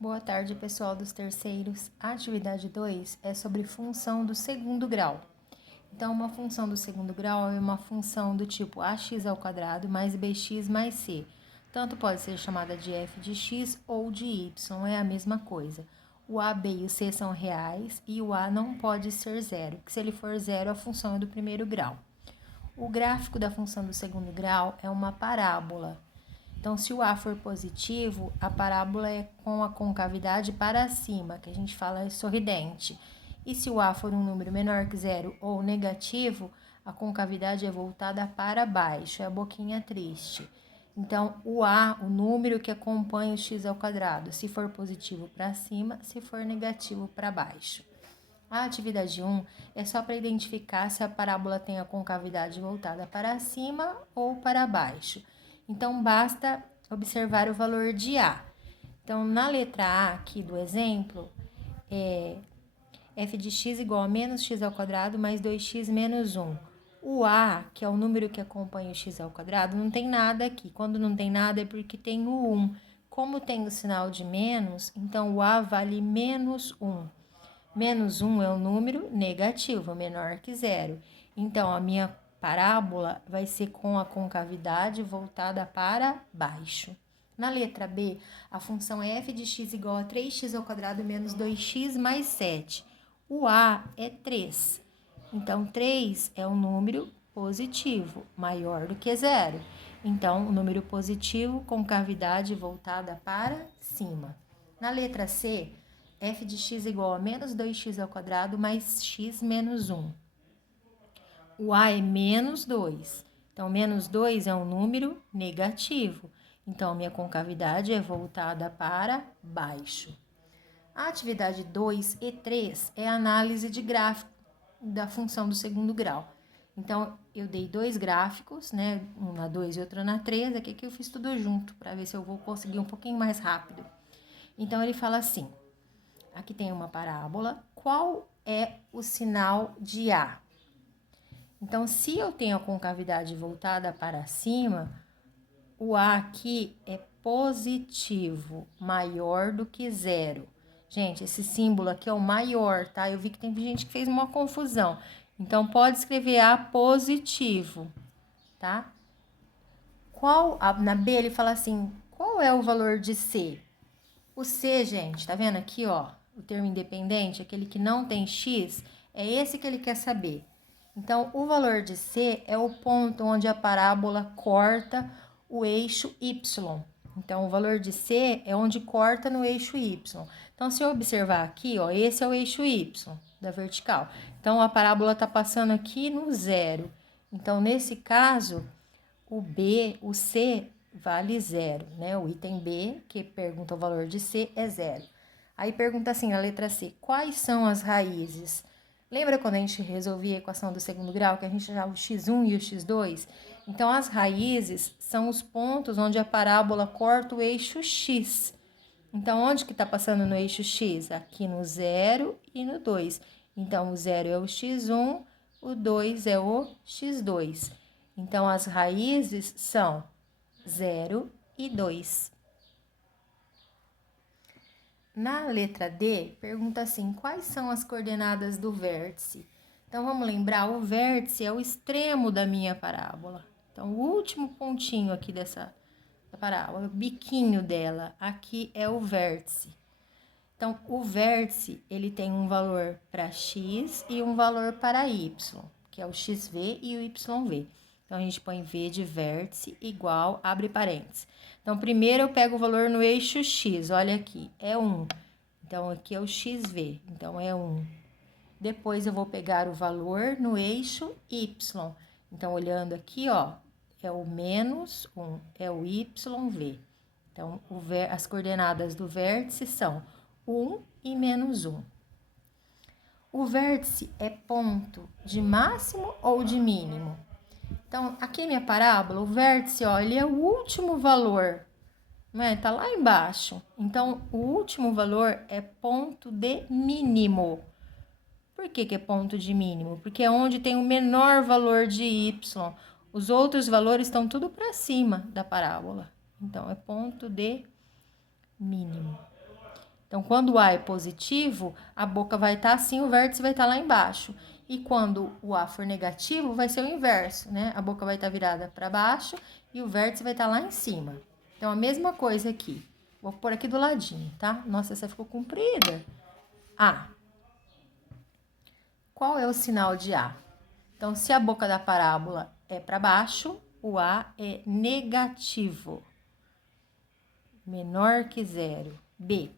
Boa tarde, pessoal dos terceiros. A atividade 2 é sobre função do segundo grau. Então, uma função do segundo grau é uma função do tipo ax ao quadrado mais bx mais c. Tanto pode ser chamada de f de x ou de y, é a mesma coisa. O a, b e o c são reais e o a não pode ser zero, que se ele for zero, a função é do primeiro grau. O gráfico da função do segundo grau é uma parábola. Então, se o A for positivo, a parábola é com a concavidade para cima, que a gente fala sorridente. E se o A for um número menor que zero ou negativo, a concavidade é voltada para baixo, é a boquinha triste. Então, o A, o número que acompanha o x ao quadrado, se for positivo para cima, se for negativo para baixo. A atividade 1 é só para identificar se a parábola tem a concavidade voltada para cima ou para baixo. Então, basta observar o valor de A. Então, na letra A aqui do exemplo, é f de x igual a menos x ao quadrado mais 2x menos 1. O A, que é o número que acompanha o x ao quadrado, não tem nada aqui. Quando não tem nada é porque tem o 1. Como tem o sinal de menos, então o A vale menos 1. Menos 1 é um número negativo, menor que zero. Então, a minha parábola vai ser com a concavidade voltada para baixo. Na letra B, a função é f de x igual a 3x ao quadrado menos 2x mais 7. O A é 3. Então, 3 é um número positivo, maior do que zero. Então, o número positivo com cavidade voltada para cima. Na letra C, f de x igual a menos 2x ao quadrado mais x menos 1. O A é menos 2. Então, menos 2 é um número negativo. Então, minha concavidade é voltada para baixo. A atividade 2 e 3 é a análise de gráfico da função do segundo grau. Então, eu dei dois gráficos, né? Um na 2 e outro na 3. Aqui que eu fiz tudo junto, para ver se eu vou conseguir um pouquinho mais rápido. Então, ele fala assim. Aqui tem uma parábola. Qual é o sinal de A? Então, se eu tenho a concavidade voltada para cima, o A aqui é positivo, maior do que zero. Gente, esse símbolo aqui é o maior, tá? Eu vi que tem gente que fez uma confusão. Então, pode escrever A positivo, tá? Na B, ele fala assim, qual é o valor de C? O C, gente, tá vendo aqui, ó? O termo independente, aquele que não tem x, é esse que ele quer saber. Então, o valor de C é o ponto onde a parábola corta o eixo y. Então, o valor de C é onde corta no eixo y. Então, se eu observar aqui, ó, esse é o eixo y da vertical. Então, a parábola está passando aqui no zero. Então, nesse caso, o C vale zero, né? O item B, que pergunta o valor de C, é zero. Aí pergunta assim, a letra C, quais são as raízes? Lembra quando a gente resolvia a equação do segundo grau, que a gente achava o x1 e o x2? Então, as raízes são os pontos onde a parábola corta o eixo x. Então, onde que está passando no eixo x? Aqui no 0 e no 2. Então, o 0 é o x1, o 2 é o x2. Então, as raízes são 0 e 2. Na letra D, pergunta assim, quais são as coordenadas do vértice? Então, vamos lembrar, o vértice é o extremo da minha parábola. Então, o último pontinho aqui da parábola, o biquinho dela, aqui é o vértice. Então, o vértice, ele tem um valor para x e um valor para y, que é o xv e o yv. Então, a gente põe v de vértice igual, abre parênteses. Então, primeiro eu pego o valor no eixo x, olha aqui, é 1. Então, aqui é o xv, então é 1. Depois, eu vou pegar o valor no eixo y. Então, olhando aqui, ó, é o menos 1, é o yv. Então, as coordenadas do vértice são 1 e menos 1. O vértice é ponto de máximo ou de mínimo? Então, aqui minha parábola, o vértice, ó, ele é o último valor, né? Tá lá embaixo. Então, o último valor é ponto de mínimo. Por que é ponto de mínimo? Porque é onde tem o menor valor de y. Os outros valores estão tudo para cima da parábola. Então, é ponto de mínimo. Então, quando o A é positivo, a boca vai estar assim, o vértice vai estar lá embaixo. E quando o A for negativo, vai ser o inverso, né? A boca vai estar virada para baixo e o vértice vai estar lá em cima. Então, a mesma coisa aqui. Vou pôr aqui do ladinho, tá? Nossa, essa ficou comprida. A. Qual é o sinal de A? Então, se a boca da parábola é para baixo, o A é negativo. Menor que zero. B.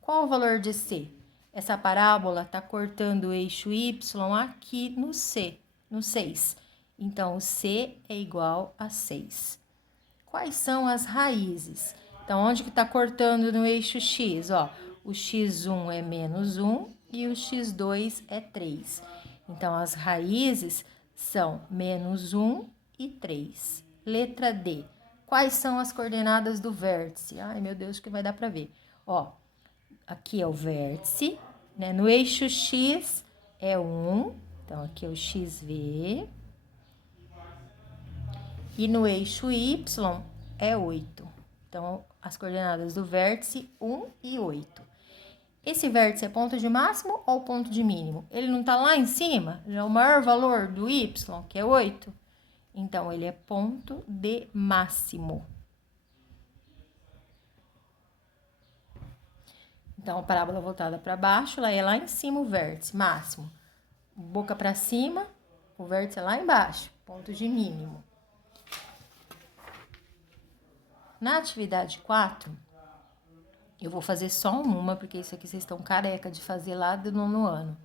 Qual o valor de C? Essa parábola está cortando o eixo Y aqui no C, no 6. Então, o C é igual a 6. Quais são as raízes? Então, onde que está cortando no eixo X? Ó, o X1 é menos 1 e o X2 é 3. Então, as raízes são menos 1 e 3. Letra D. Quais são as coordenadas do vértice? Ai, meu Deus, que vai dar para ver. Ó, aqui é o vértice, né? No eixo X é 1, então aqui é o XV. E no eixo Y é 8. Então, as coordenadas do vértice 1 e 8. Esse vértice é ponto de máximo ou ponto de mínimo? Ele não está lá em cima? Ele é o maior valor do Y, que é 8? Então, ele é ponto de máximo. Então, a parábola voltada para baixo, ela é lá em cima o vértice máximo. Boca para cima, o vértice é lá embaixo, ponto de mínimo. Na atividade 4, eu vou fazer só uma, porque isso aqui vocês estão careca de fazer lá do 9º ano.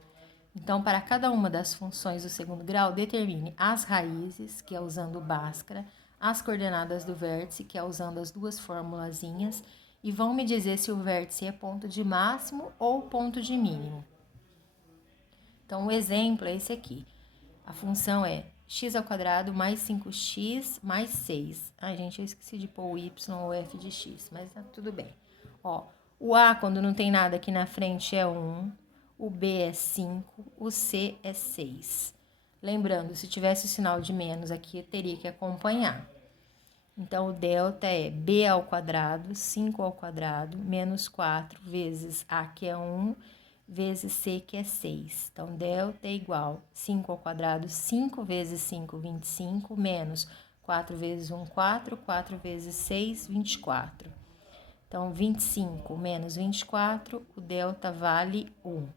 Então, para cada uma das funções do segundo grau, determine as raízes, que é usando Bhaskara, as coordenadas do vértice, que é usando as duas formulazinhas, e vão me dizer se o vértice é ponto de máximo ou ponto de mínimo. Então, o exemplo é esse aqui. A função é x² mais 5x mais 6. Ai, gente, eu esqueci de pôr o y ou f de x, mas tá tudo bem. Ó, o a, quando não tem nada aqui na frente, é 1. O b é 5. O c é 6. Lembrando, se tivesse o sinal de menos aqui, eu teria que acompanhar. Então, o delta é b², 5², menos 4 vezes a, que é 1, vezes c, que é 6. Então, delta é igual 5², 5 vezes 5, 25, menos 4 vezes 1, 4, 4 vezes 6, 24. Então, 25 menos 24, o delta vale 1.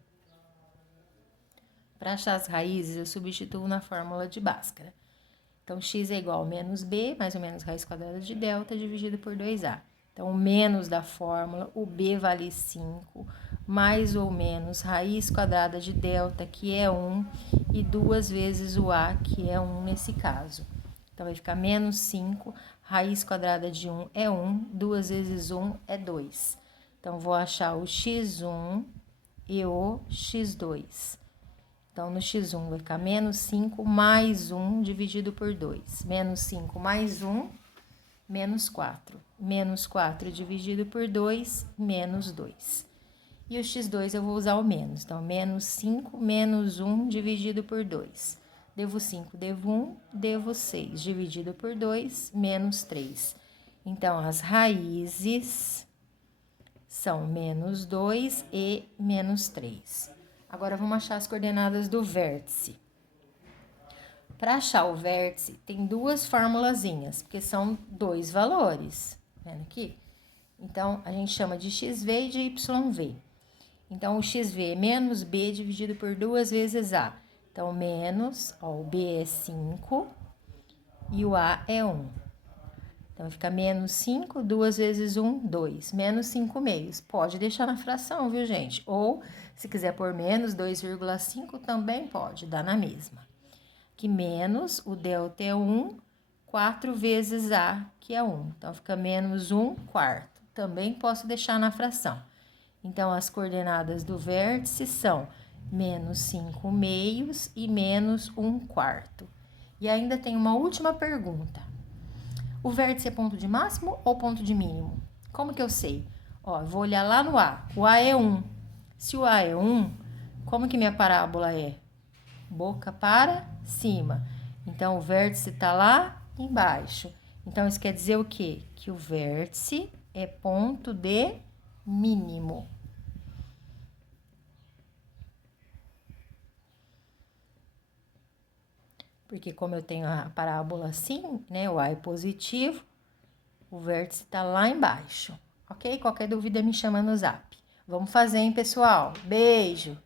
Para achar as raízes, eu substituo na fórmula de Bhaskara. Então, x é igual a menos b, mais ou menos raiz quadrada de delta, dividido por 2a. Então, o menos da fórmula, o b vale 5, mais ou menos raiz quadrada de delta, que é 1, e 2 vezes o a, que é 1 nesse caso. Então, vai ficar menos 5, raiz quadrada de 1 é 1, 2 vezes 1 é 2. Então, vou achar o x1 e o x2. Então, no x1 vai ficar menos 5 mais 1 dividido por 2. Menos 5 mais 1, menos 4. Menos 4 dividido por 2, menos 2. E o x2 eu vou usar o menos. Então, menos 5 menos 1 dividido por 2. Devo 5, devo 1, devo 6 dividido por 2, menos 3. Então, as raízes são menos 2 e menos 3. Agora, vamos achar as coordenadas do vértice. Para achar o vértice, tem duas formulazinhas, porque são dois valores. Vendo aqui? Então, a gente chama de xv e de yv. Então, o xv é menos b dividido por 2 vezes a. Então, menos, ó, o b é 5 e o a é 1. Então, vai ficar menos 5, 2 vezes 1, 2. Menos 5 meios. Pode deixar na fração, viu, gente? Ou, se quiser pôr menos 2,5, também pode, dá na mesma. Que menos, o delta é 1, 4 vezes a, que é 1. Então, fica menos 1 quarto. Também posso deixar na fração. Então, as coordenadas do vértice são menos 5 meios e menos 1 quarto. E ainda tem uma última pergunta. O vértice é ponto de máximo ou ponto de mínimo? Como que eu sei? Ó, vou olhar lá no A. O A é 1. Se o A é 1, como que minha parábola é? Boca para cima. Então, o vértice está lá embaixo. Então, isso quer dizer o quê? Que o vértice é ponto de mínimo. Porque como eu tenho a parábola assim, né, o A é positivo, o vértice tá lá embaixo, ok? Qualquer dúvida me chama no zap. Vamos fazer, hein, pessoal? Beijo!